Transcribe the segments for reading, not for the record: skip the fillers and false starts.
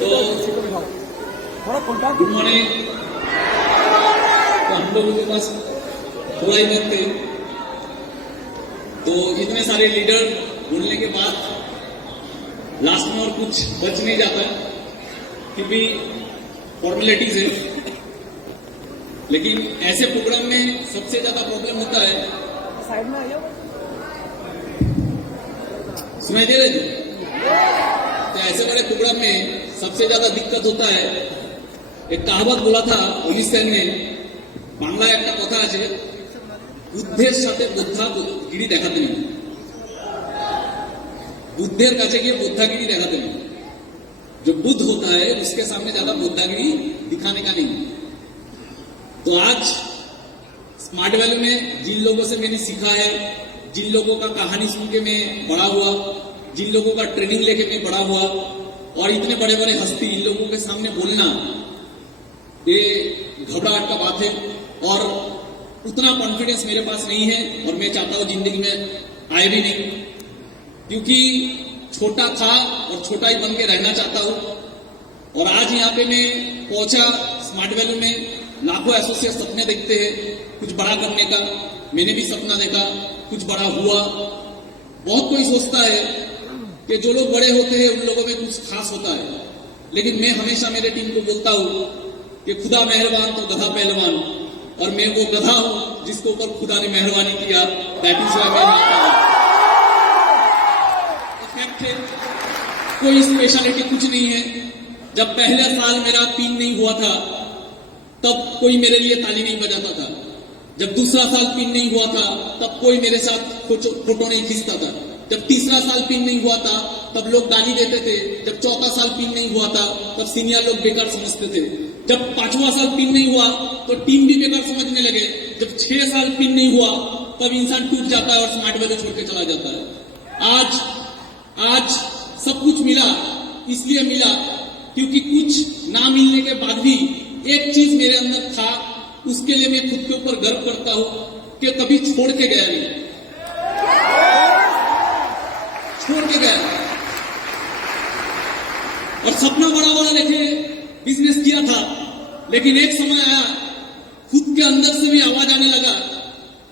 तो good morning. तो हम लोगों के पास थोड़ा ही वक्त है, तो इतने सारे लीडर बोलने के बाद लास्ट में और कुछ बच नहीं जाता क्योंकि फॉर्मेलिटीज है। लेकिन ऐसे प्रोग्राम में सबसे ज्यादा प्रॉब्लम होता है, साइड में आइए, सुनाई दे रहे थे? तो ऐसे बड़े प्रोग्राम में सबसे ज्यादा दिक्कत होता है। एक कहावत बोला था अमित सेन ने, बांग्ला एक कथा আছে, বুদ্ধের সাথে বুদ্ধাগিরি দেখাতে নেই, बुद्धेर काছে गए बुद्धागिरी दिखाते नहीं। जो बुद्ध होता है उसके सामने ज्यादा बुद्धागिरी दिखाने का नहीं। तो आज स्मार्ट वैल्यू में जिन लोगों से मैंने सीखा है, जिन लोगों का कहानी सुन के मैं बड़ा हुआ, जिन लोगों का ट्रेनिंग लेके मैं बड़ा हुआ, और इतने बड़े बड़े हस्ती इन लोगों के सामने बोलना ये घबराहट का बात है। और उतना कॉन्फिडेंस मेरे पास नहीं है और मैं चाहता हूं जिंदगी में आए भी नहीं, क्योंकि छोटा था और छोटा ही बन के रहना चाहता हूं। और आज यहाँ पे मैं पहुंचा स्मार्ट वैल्यू में, लाखों एसोसिएट सपने देखते हैं कुछ बड़ा करने का। मैंने भी सपना देखा, कुछ बड़ा हुआ। बहुत कोई सोचता है कि जो लोग बड़े होते हैं उन लोगों में कुछ खास होता है, लेकिन मैं हमेशा मेरे टीम को बोलता हूं कि खुदा मेहरबान तो गधा पहलवान, और मैं वो गधा हूं जिसके ऊपर खुदा ने मेहरबानी किया। दैट इज व्हाई मैं आता हूं। कोई स्पेशलिटी कुछ नहीं है। जब पहले साल मेरा 3 नहीं हुआ था तब कोई मेरे लिए ताली नहीं बजाता था। जब दूसरा साल 3 नहीं हुआ था तब कोई मेरे साथ फोटो नहीं खींचता था। जब तीसरा साल 3 नहीं हुआ था तब लोग गाली देते थे। जब चौथा साल 3 नहीं हुआ था तब सीनियर लोग बेकार समझते थे। जब 5वां साल 3 नहीं हुआ तो टीम भी बेकार समझने लगे। जब 6 साल 3 नहीं हुआ तब इंसान टूट जाता है और स्मार्ट वैल्यू छोड़ के चला जाता है। आज सब कुछ मिला, इसलिए मिला क्योंकि कुछ ना मिलने के बाद भी एक चीज मेरे अंदर था, उसके लिए मैं खुद के ऊपर गर्व करता हूं कि कभी छोड़ के गया नहीं, छोड़ के गया। और सपना बड़ा बड़ा देखे, बिजनेस किया था, लेकिन एक समय आया खुद के अंदर से भी आवाज आने लगा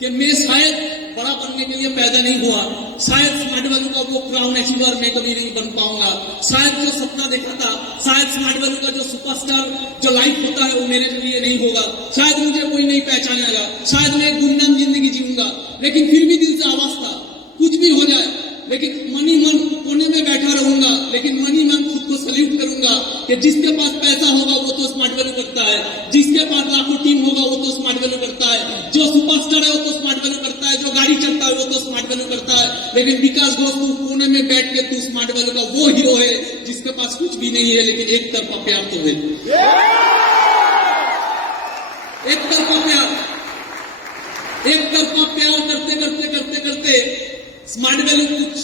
कि मैं शायद बड़ा बनने के लिए पैदा नहीं हुआ, शायद स्मार्ट वैल्यू का वो क्राउन अचीवर मैं कभी नहीं बन पाऊंगा, शायद जो सपना देखा था, शायद स्मार्ट वैल्यू का जो सुपरस्टार जो लाइफ होता है वो मेरे लिए नहीं होगा, शायद मुझे कोई नहीं पहचानेगा, शायद मैं एक गुमनाम जिंदगी जीऊंगा। लेकिन फिर भी दिल से आवाज था कुछ भी हो जाए, लेकिन मनी मन कोने में बैठा रहूंगा, लेकिन मनी मन खुद को सल्यूट करूंगा कि जिसके पास पैसा होगा वो तो स्मार्ट वैल्यू करता है, जिसके पास लाखों टीम होगा वो तो स्मार्ट वैल्यू करता है, जो सुपरस्टार है वो तो स्मार्ट वैल्यू करता है, जो गाड़ी चलता है वो तो स्मार्ट वैल्यू करता है। लेकिन विकास घोष तू कोने में बैठ के तू स्मार्ट वैल्यू का वो हीरो है जिसके पास कुछ भी नहीं है, लेकिन एक तरफा प्यार तो है, एक तरफा प्यार। एक तरफा प्यार करते करते करते करते स्मार्ट वैल्यू कुछ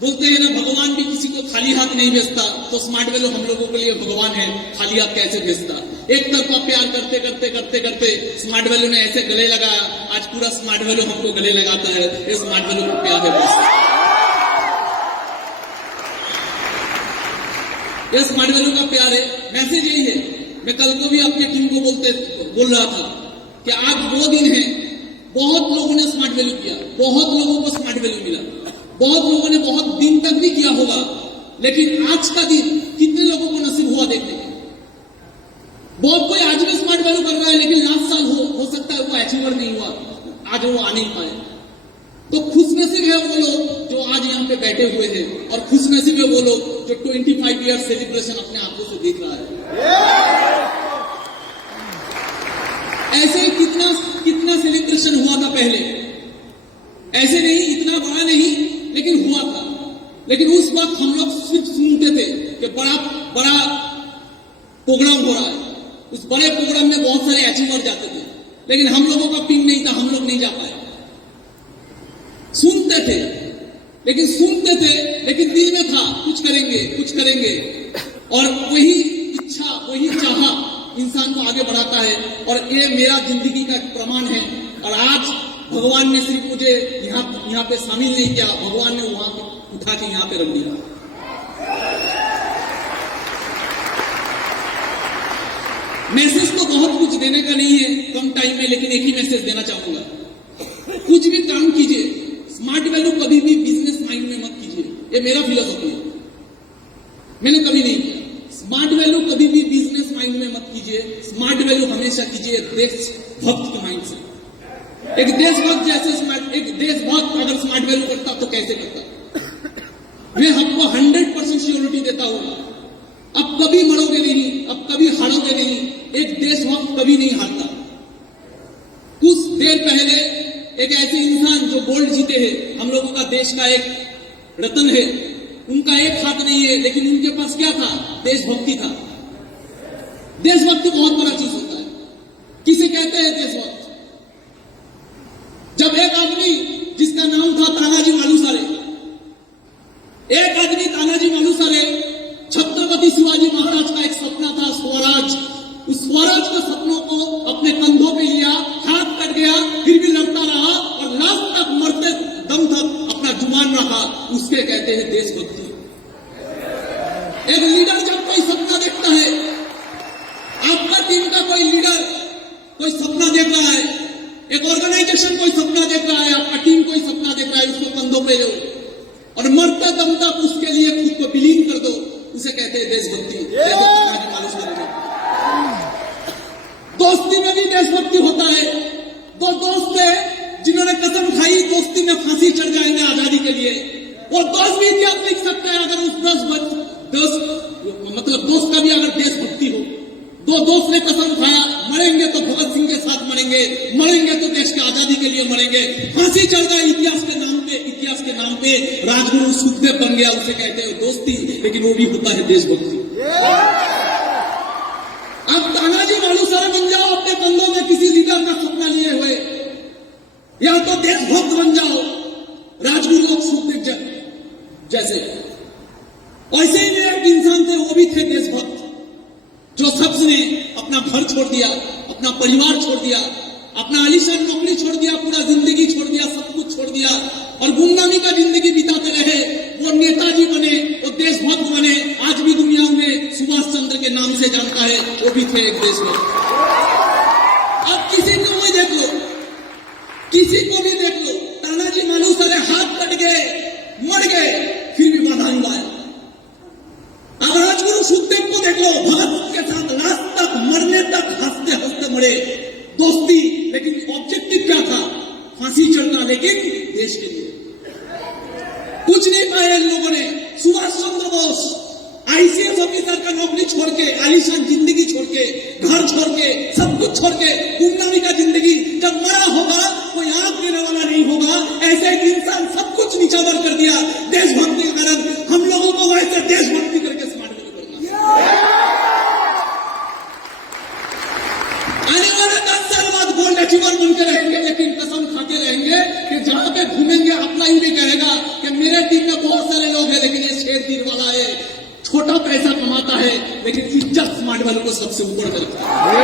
बोलते हैं ना, भगवान भी किसी को खाली हाथ नहीं भेजता, तो स्मार्ट वैल्यू हम लोगों के लिए भगवान है, खाली हाथ कैसे भेजता। एक तरफा प्यार करते करते करते करते स्मार्ट वैल्यू ने ऐसे गले लगाया, आज पूरा स्मार्ट वैल्यू हमको गले लगाता है। ये स्मार्ट वैल्यू को प्यार है, ये स्मार्ट वैल्यू का प्यार है। मैसेज यही है। मैं कल को भी अपनी टीम को बोल रहा था कि आज वो दिन है, बहुत लोगों ने स्मार्ट वैल्यू किया, बहुत लोगों को स्मार्ट वैल्यू मिला, बहुत लोगों ने बहुत दिन तक भी किया होगा, लेकिन आज का दिन कितने लोगों को नसीब हुआ देखने का। बहुत कोई आज भी स्मार्ट वैल्यू कर रहा है, लेकिन लास्ट साल हो सकता है वो अचीवर नहीं हुआ, आज वो आ नहीं पाए। तो खुशनसीब है वो लोग जो आज यहाँ पे बैठे हुए हैं, और खुशनसीब है वो लोग जो 25 ईयर सेलिब्रेशन अपने आंखों से देख रहा है। ऐसे कितना सेलिब्रेशन हुआ था पहले, ऐसे नहीं, इतना बड़ा नहीं, लेकिन हुआ था। लेकिन उस वक्त हम लोग सिर्फ सुनते थे कि बड़ा बड़ा प्रोग्राम हो रहा है, उस बड़े प्रोग्राम में बहुत सारे अचीवर जाते थे, लेकिन हम लोगों का पिंग नहीं था, हम लोग नहीं जा पाए। सुनते थे, लेकिन दिल में था कुछ करेंगे कुछ करेंगे, और वही इच्छा वही चाह इंसान को आगे बढ़ाता है। और ये मेरा जिंदगी का एक प्रमाण है। और आज भगवान ने सिर्फ मुझे यहाँ पे शामिल नहीं किया, भगवान ने वहां उठा के यहाँ पे रख दिया। मैसेज तो बहुत कुछ देने का नहीं है कम टाइम में, लेकिन एक ही मैसेज देना चाहूंगा। कुछ भी काम कीजिए, स्मार्ट वैल्यू कभी भी बिजनेस माइंड में मत कीजिए। ये मेरा फिलोसॉफी है, मैंने कभी नहीं किया। स्मार्ट वैल्यू कभी भी बिजनेस माइंड में मत कीजिए। स्मार्ट वैल्यू हमेशा कीजिए देशभक्त के माइंड से। एक देशभक्त अगर स्मार्ट वैल्यू करता तो कैसे करता? मैं आपको 100% श्योरिटी देता हूं, अब कभी मरोगे नहीं, अब कभी हारोगे नहीं। एक देशभक्त कभी नहीं हारता। कुछ देर पहले एक ऐसे इंसान जो गोल्ड जीते हैं, हम लोगों का देश का एक रत्न है, उनका एक हाथ नहीं है, लेकिन उनके पास क्या था? देशभक्ति था। देशभक्ति बहुत बड़ा चीज होता है। किसे कहते हैं देशभक्त? जब एक आदमी जिसका नाम था तानाजी मालुसरे, एक आदमी तानाजी मालुसरे, छत्रपति शिवाजी महाराज का एक सपना था स्वराज। उस स्वराज के सपनों को अपने कंधों पे लिया, हाथ कट गया, फिर भी लड़ता रहा और लास्ट तक मरते दम तक अपना जुबान रखा। उसके कहते हैं देशभक्ति। एक लीडर जब कोई सपना देखता है, आपका टीम का कोई लीडर कोई सपना देख रहा है, एक ऑर्गेनाइजेशन कोई सपना देख रहा है, आपका टीम कोई सपना देख रहा है, उसको कंधों पे लो और मरते दम तक उसके लिए खुद को विलीन कर दो, उसे कहते हैं देशभक्ति। दोस्ती में भी देशभक्ति होता है। दो दोस्त है जिन्होंने कसम खाई दोस्ती में फांसी चढ़ जाएंगे आजादी के लिए, वो दोस्त भी इतिहास लिख सकते हैं अगर उस दोस्त का भी अगर देशभक्ति हो। दो दोस्त ने कसम खाया, मरेंगे तो भगत सिंह के साथ मरेंगे, मरेंगे तो देश की आजादी के लिए मरेंगे, फांसी चढ़ गए इतिहास के नाम पे राजगुरु सुखदेव बन गया, उसे कहते हैं दोस्ती, लेकिन वो भी होता है देशभक्ति। अब तानाजी मालुसरे बन जाओ अपने कंधों में किसी लीडर का सपना लिए हुए, या तो देशभक्त बन जाओ राजगुरु सुखदेव जैसे। ऐसे ही एक इंसान थे, वो भी थे देशभक्त, जो सबने अपना घर छोड़ दिया, अपना परिवार छोड़ दिया, अपना आलीशान नौकरी छोड़ दिया, पूरा जिंदगी छोड़ दिया, सब कुछ छोड़ दिया और गुमनामी का जिंदगी बिताते रहे। वो नेताजी बने, वो देशभक्त बने, आज भी दुनिया में सुभाष चंद्र के नाम से जानता है, वो भी थे एक देशभक्त। अब किसी को भी देख लो, किसी को भी देख लो, तानाजी मालुसरे हाथ कट गए, मर गए, फिर भी बाधा नहीं आया। अब राजगुरु सुखदेव को देख लो, भगत के साथ लास्ट तक मरने तक हंसते हंसते मरे, दोस्ती, लेकिन ऑब्जेक्टिव क्या था? फांसी चढ़ना, लेकिन देश के लिए कुछ नहीं पाया इन लोगों ने। सुभाष चंद्र बोस आईसीएस ऑफिसर का नौकरी छोड़ के, आलीशान जिंदगी छोड़ के, घर छोड़ के, सब कुछ छोड़ के, गुमनामी का जिंदगी, जब मरा होगा कोई आंख देने वाला नहीं होगा। ऐसे एक इंसान सब कुछ नीचावर कर दिया देशभक्ति के कारण। हम लोगों को वैसे देशभक्ति करके स्मार्ट वैल्यू करना। आने वाले 10 साल बाद गोल्ड अचीवर बनकर रहेंगे, लेकिन कसम खाते रहेंगे कि जहां पे घूमेंगे अपना ही भी कहेगा कि मेरे टीम में बहुत सारे लोग हैं, लेकिन ये शेर तीर वाला है, छोटा पैसा कमाता है, लेकिन इज्जत स्मार्ट वैल्यू को सबसे ऊपर करता है।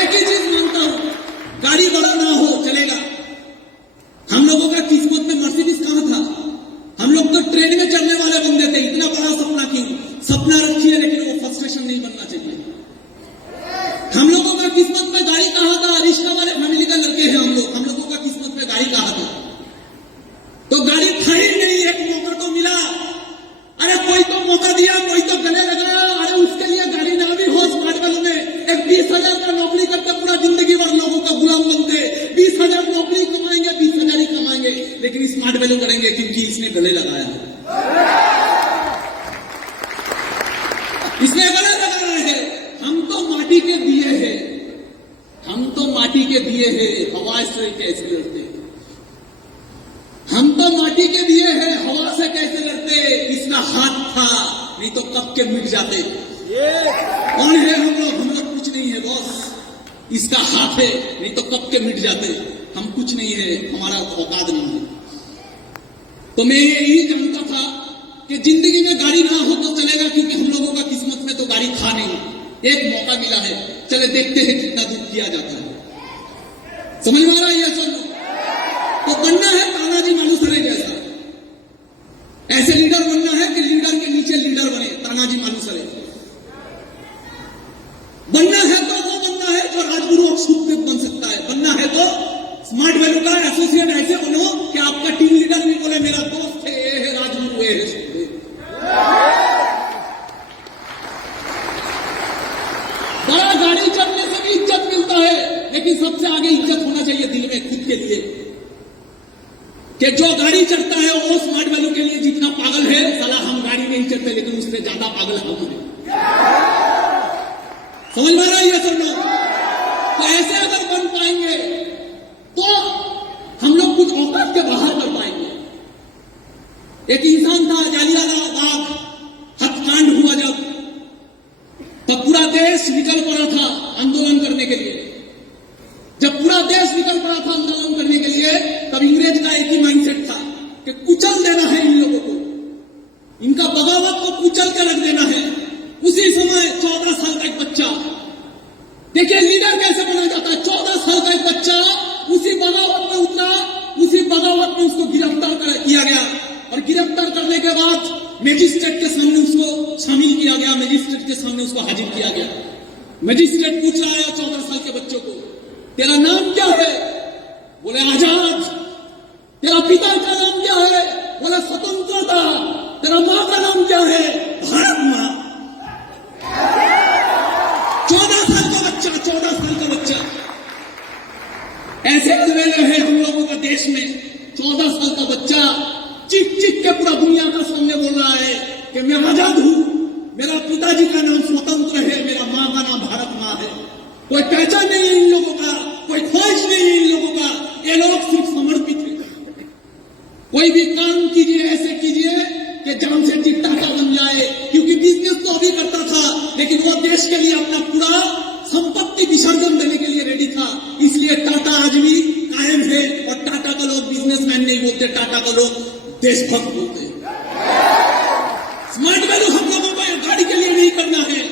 एक ही चीज मानता हूं, गाड़ी बड़ा ना हो चलेगा। हम लोगों का किस्मत में मर्सिडीज कहां था? हम लोग तो ट्रेन में चढ़ने वाले बंदे थे। इतना बड़ा सपना क्यों? सपना रखिए, लेकिन वो फ्रस्ट्रेशन नहीं बनना चाहिए। हम लोगों का किस्मत में गाड़ी कहां था? रिश्ता वाले फैमिली का लड़के हैं हम लोगों का किस्मत में गाड़ी कहां था? तो गाड़ी था ही नहीं। एक मौका तो मिला, अरे कोई तो मौका दिया, कोई तो गले लगाया, अरे उसके लिए गाड़ी ना भी हो। स्मार्ट वैल्यू में एक 20,000 का नौकरी करके पूरा जिंदगी भर लोगों का गुलाम बनते, 20,000 नौकरी कमाएंगे, 20,000 ही कमाएंगे, लेकिन स्मार्ट वैल्यू करेंगे क्योंकि इसने गले लगाया, इसने गले लगाया है। हम तो माटी के दिए हैं, हम तो माटी के दिए हैं, हवा से कैसे लड़ते? हम तो माटी के दिए हैं, हवा से कैसे लड़ते? इसका हाथ था, नहीं तो कब के मिट जाते। कौन है हम लोग कुछ नहीं है बॉस। इसका हाथ है, नहीं तो कब के मिट जाते। हम कुछ नहीं है, हमारा औकात नहीं है। तो मैं यही जानता था कि जिंदगी में गाड़ी ना हो तो चलेगा, क्योंकि हम लोगों का किस्मत में तो गाड़ी था नहीं। एक मौका मिला है, चले देखते हैं कितना दूर किया जाता है। समझ में आ रहा है? ये सब तो बनना है तानाजी मालुसरे जैसा। ऐसे लीडर बनना है कि लीडर के नीचे लीडर बने, तानाजी मालुसरे। बनना है तो वो बनना है जो राजगुरु और सुखदेव बन सकता है। बनना है तो स्मार्ट वैल्यू का एसोसिएट ऐसे बनो कि आपका टीम लीडर भी बोले मेरा दोस्त है, ये है राजगुरु, ये है सुखदेव। बड़ा गाड़ी चढ़ने से भी इज्जत मिलता है, लेकिन सबसे आगे इज्जत होना चाहिए दिल में खुद के लिए, कि जो गाड़ी चढ़ता है वो स्मार्ट वैल्यू के लिए जितना पागल है, साला हम गाड़ी नहीं चढ़ते लेकिन उससे ज्यादा पागल हम हैं। समझ में आ रहा है ये सब लोग? तो ऐसे अगर बन पाएंगे तो हम लोग कुछ औकात के बाहर कर पाएंगे। एक इंसान था जालियांवाला बाग हत्याकांड हुआ जब पूरा देश निकल पड़ा था आंदोलन करने के लिए। जब पूरा देश निकल पड़ा था आंदोलन करने के लिए, तब अंग्रेज का एक ही माइंडसेट था कि कुचल देना है इन लोगों को, इनका बगावत को कुचल कर रख देना है। उसी समय 14 साल का एक बच्चा, देखिए लीडर कैसे बना जाता है। 14 साल का एक बच्चा उसी बगावत में उतरा, उसी बगावत में उसको गिरफ्तार किया गया और गिरफ्तार करने के बाद मजिस्ट्रेट के सामने उसको शामिल किया गया, मजिस्ट्रेट के सामने उसको हाजिर किया गया। मजिस्ट्रेट पूछ रहा है 14 साल के बच्चों को, तेरा नाम क्या है? बोले आजाद। तेरा पिता का नाम क्या है? बोले स्वतंत्रता। तेरा मां का नाम क्या है? भारत मां। 14 साल का बच्चा, 14 साल का बच्चा। ऐसे लेवल है हम लोगों का देश में। 14 साल का बच्चा चिक चिक के पूरा दुनिया का सामने बोल रहा है कि मैं आजाद हूं, मेरा पिताजी का नाम स्वतंत्र है, मेरा मां का नाम भारत मां है। कोई पहचान नहीं है इन लोगों का, कोई ख्वाहिश नहीं है इन लोगों का। ये लोग सिर्फ समर्पित है। कोई भी काम कीजिए ऐसे कीजिए कि जान से जी टाटा बन जाए, क्योंकि बिजनेस तो अभी करता था लेकिन वो देश के लिए अपना पूरा संपत्ति विसर्जन देने के लिए रेडी था। इसलिए टाटा आज भी कायम है और टाटा का लोग बिजनेसमैन नहीं बोलते, टाटा का लोग देशभक्त बोलते। स्मार्ट वैल्यू हम लोगों को गाड़ी के लिए नहीं करना है,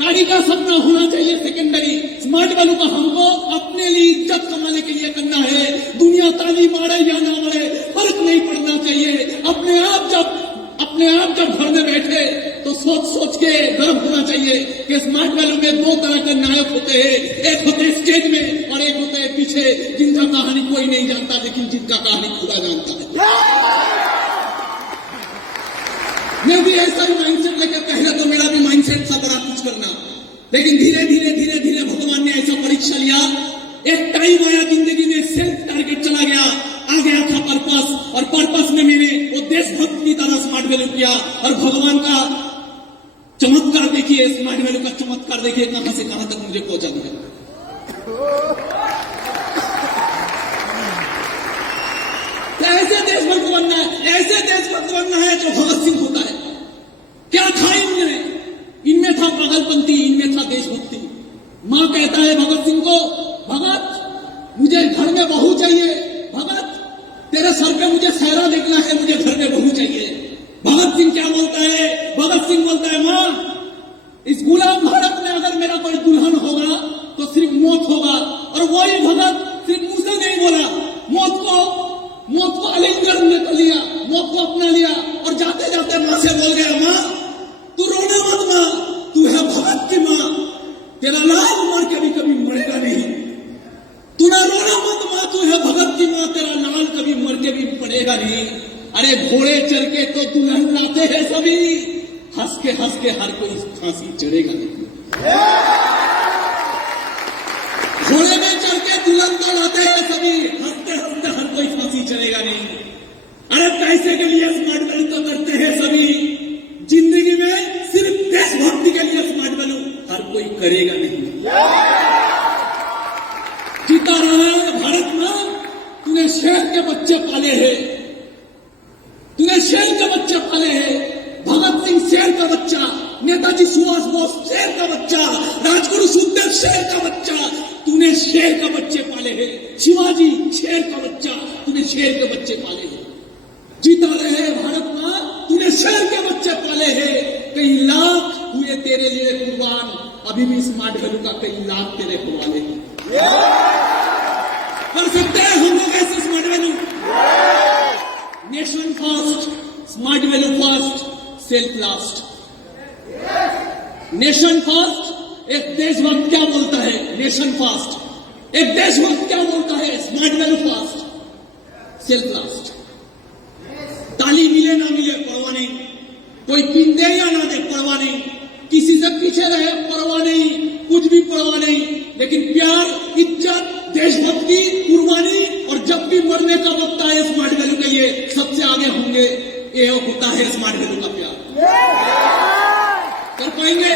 गाड़ी का सपना होना चाहिए सेकेंडरी। स्मार्ट वैल्यू का हमको अपने लिए इज्जत कमाने के लिए करना है। दुनिया ताली मारे या ना मारे फर्क नहीं पड़ना चाहिए। अपने आप जब घर में बैठे तो सोच के गर्व होना चाहिए कि स्मार्ट वैल्यू में 2 तरह के नायक होते हैं। एक होते हैं स्टेज में और एक होते हैं पीछे, जिनका कहानी कोई नहीं जानता लेकिन जिनका कहानी खुदा जानता है। मैं भी ऐसा ही माइंडसेट लेकर, पहले तो मेरा भी माइंडसेट था बड़ा कुछ करना, लेकिन धीरे धीरे भगवान ने ऐसा परीक्षा लिया। एक टाइम आया जिंदगी में, सेल्फ टारगेट चला गया, आ गया था पर्पस, और पर्पस में मैंने वो देशभक्त की तरह स्मार्ट वैल्यू किया। और भगवान का चमत्कार देखिए, स्मार्ट वैल्यू का चमत्कार देखिए, कहां से कहां तक मुझे पहुंचा दिया। ऐसे देशभक्त बनना है, ऐसे देशभक्त बनना है जो भगत सिंह होता है। क्या था इनमें था पागलपंती, इनमें था देशभक्ति। मां कहता है भगत सिंह को, भगत मुझे घर में बहू चाहिए, भगत तेरे सर पे मुझे सहरा देखना है, मुझे घर में बहू चाहिए। भगत सिंह क्या बोलता है? भगत सिंह बोलता है, मां इस गुलाम भारत में अगर मेरा कोई दुल्हन होगा तो सिर्फ मौत होगा। और वही भगत सिर्फ मुंह से नहीं बोला, मौत को आलिंगन में लिया, मौत को अपना लिया और जाते जाते मां से बोल गया, मां तू रोना मत, मां तू है भगत की मां, तेरा लाल मर के भी कभी मरेगा नहीं। तू ना रोना मत मां, तू है भगत की मां, तेरा लाल कभी मर के भी पड़ेगा नहीं। अरे घोड़े चढ़ के तो दुल्हन लाते हैं सभी, हंस के हर कोई फांसी चढ़ेगा नहीं। घोड़े में चढ़ के दुल्हन तो लाते हैं सभी, हंसते हर कोई फांसी चढ़ेगा नहीं। अरे पैसे के लिए स्मार्ट वैल्यू तो करते हैं सभी, जिंदगी में सिर्फ देशभक्ति के लिए स्मार्ट वैल्यू हर कोई करेगा नहीं। जीता रहा है भारत मां, तूने शेर के बच्चे पाले हैं, तूने शेर के बच्चे पाले हैं। भगत सिंह शेर का बच्चा, नेताजी सुभाष बोस शेर का बच्चा, राजगुरु सुखदेव शेर का बच्चा, तूने शेर का बच्चे पाले हैं। शिवाजी शेर का बच्चा, तूने शेर के बच्चे पाले हैं। जीता रहे भारत मां, तूने शेर के बच्चे पाले हैं। कई लाख हुए तेरे लिए कुर्बान, अभी भी स्मार्ट वैल्यू का कई लाख तेरे हवाले हैं। कर सकते हैं हम लोग ऐसे smart value. Nation first, smart value first, self last. Nation first, एक देशभक्त क्या बोलता है, नेशन फास्ट। एक देशभक्त क्या बोलता है, smart value fast, self last. ताली मिले ना मिले परवाह नहीं, कोई पिन दे या ना दे परवाह नहीं, किसी से पीछे रहे परवाह नहीं, कुछ भी परवाह नहीं, लेकिन प्यार, इज्जत, देशभक्ति, कुर्बानी और जब भी मरने का वक्त आए स्मार्ट वैल्यू के लिए सबसे आगे होंगे। ये होता है स्मार्ट वैल्यू का प्यार। कर पाएंगे?